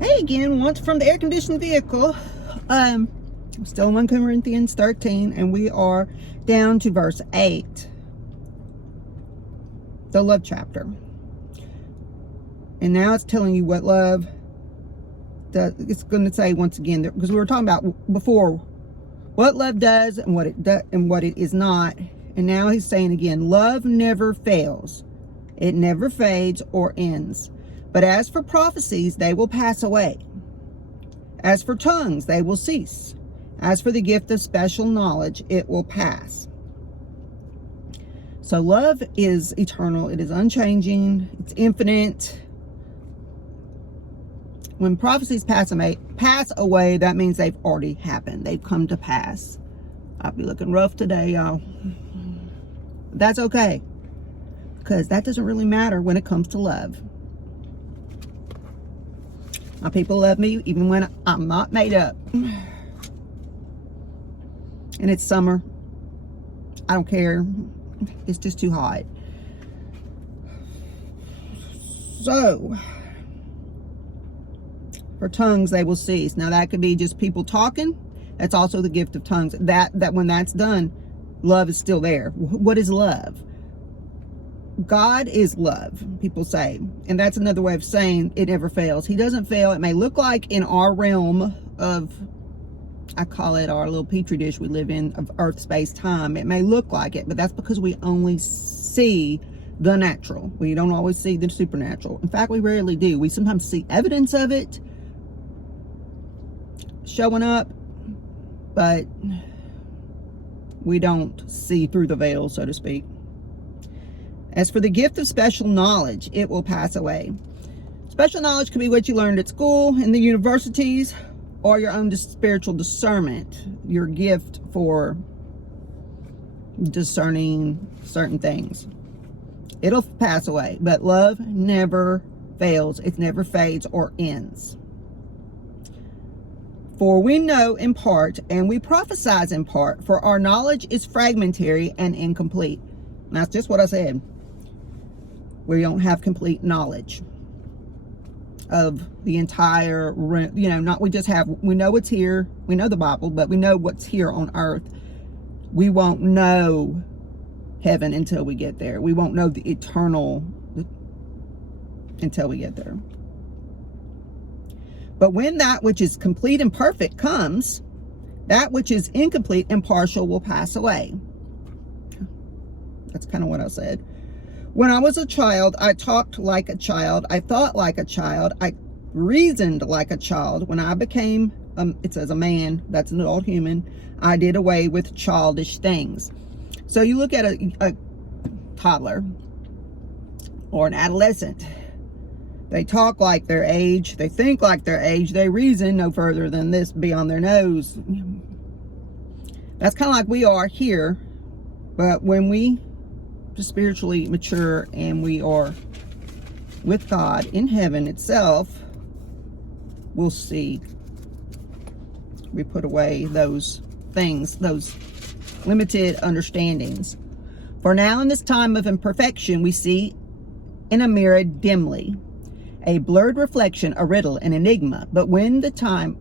Hey again, once from the air-conditioned vehicle. I'm still in 1 Corinthians 13, and we are down to verse 8. The love chapter. And now it's telling you what love does. It's going to say once again, because we were talking about before what love does and what it does and what it is not. And now he's saying again, love never fails. It never fades or ends. But as for prophecies, they will pass away. As for tongues, they will cease. As for the gift of special knowledge, it will pass. So love is eternal. It is unchanging. It's infinite. When prophecies pass away, that means they've already happened. They've come to pass. I'll be looking rough today, y'all. That's okay, because that doesn't really matter when it comes to love. My people love me even when I'm not made up. And it's summer. I don't care. It's just too hot. So, for tongues, they will cease. Now, that could be just people talking. That's also the gift of tongues. That when that's done, love is still there. What is love? God is love, people say. And that's another way of saying it never fails. He doesn't fail. It may look like in our realm of, I call it our little petri dish we live in, of earth, space, time. It may look like it, but that's because we only see the natural. We don't always see the supernatural. In fact, we rarely do. We sometimes see evidence of it showing up, but we don't see through the veil, so to speak. As for the gift of special knowledge, it will pass away. Special knowledge could be what you learned at school, in the universities, or your own spiritual discernment, your gift for discerning certain things. It'll pass away, but love never fails. It never fades or ends. For we know in part, and we prophesy in part, for our knowledge is fragmentary and incomplete. And that's just what I said. We don't have complete knowledge of the entire, we know it's here. We know the Bible, but we know what's here on earth. We won't know heaven until we get there. We won't know the eternal until we get there. But when that which is complete and perfect comes, that which is incomplete and partial will pass away. That's kind of what I said. When I was a child, I talked like a child. I thought like a child. I reasoned like a child. When I became, it says a man, that's an adult human, I did away with childish things. So you look at a toddler or an adolescent. They talk like their age. They think like their age. They reason no further than this beyond their nose. That's kind of like we are here. But when we spiritually mature and we are with God in heaven itself, we'll see. We put away those things, those limited understandings. For now in this time of imperfection, we see in a mirror dimly, a blurred reflection, a riddle, an enigma. But when the time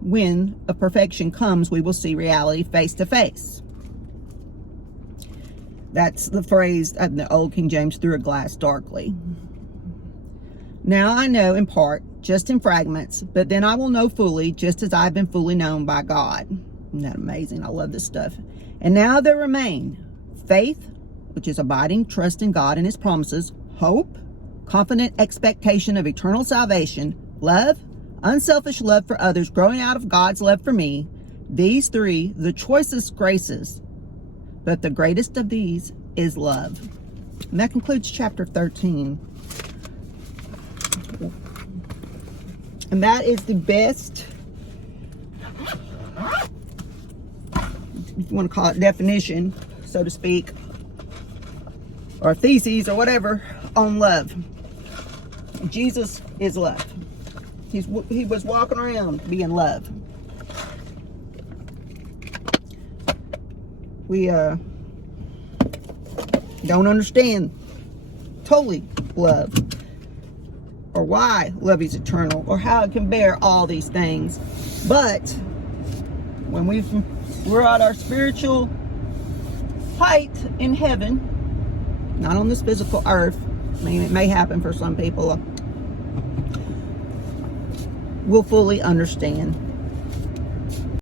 when of perfection comes, we will see reality face to face. That's the phrase in the old King James, through a glass darkly. Now I know in part, just in fragments, but then I will know fully, just as I've been fully known by God. Isn't that amazing? I love this stuff. And now there remain faith, which is abiding trust in God and his promises, hope, confident expectation of eternal salvation, love, unselfish love for others, growing out of God's love for me. These three, the choicest graces, but the greatest of these is love. And that concludes chapter 13. And that is the best, if you want to call it definition, so to speak, or theses or whatever, on love. Jesus is love. He was walking around being love. We don't understand totally love. or why love is eternal, or how it can bear all these things. But when we're at our spiritual height in heaven, not on this physical earth, I mean, it may happen for some people, we'll fully understand.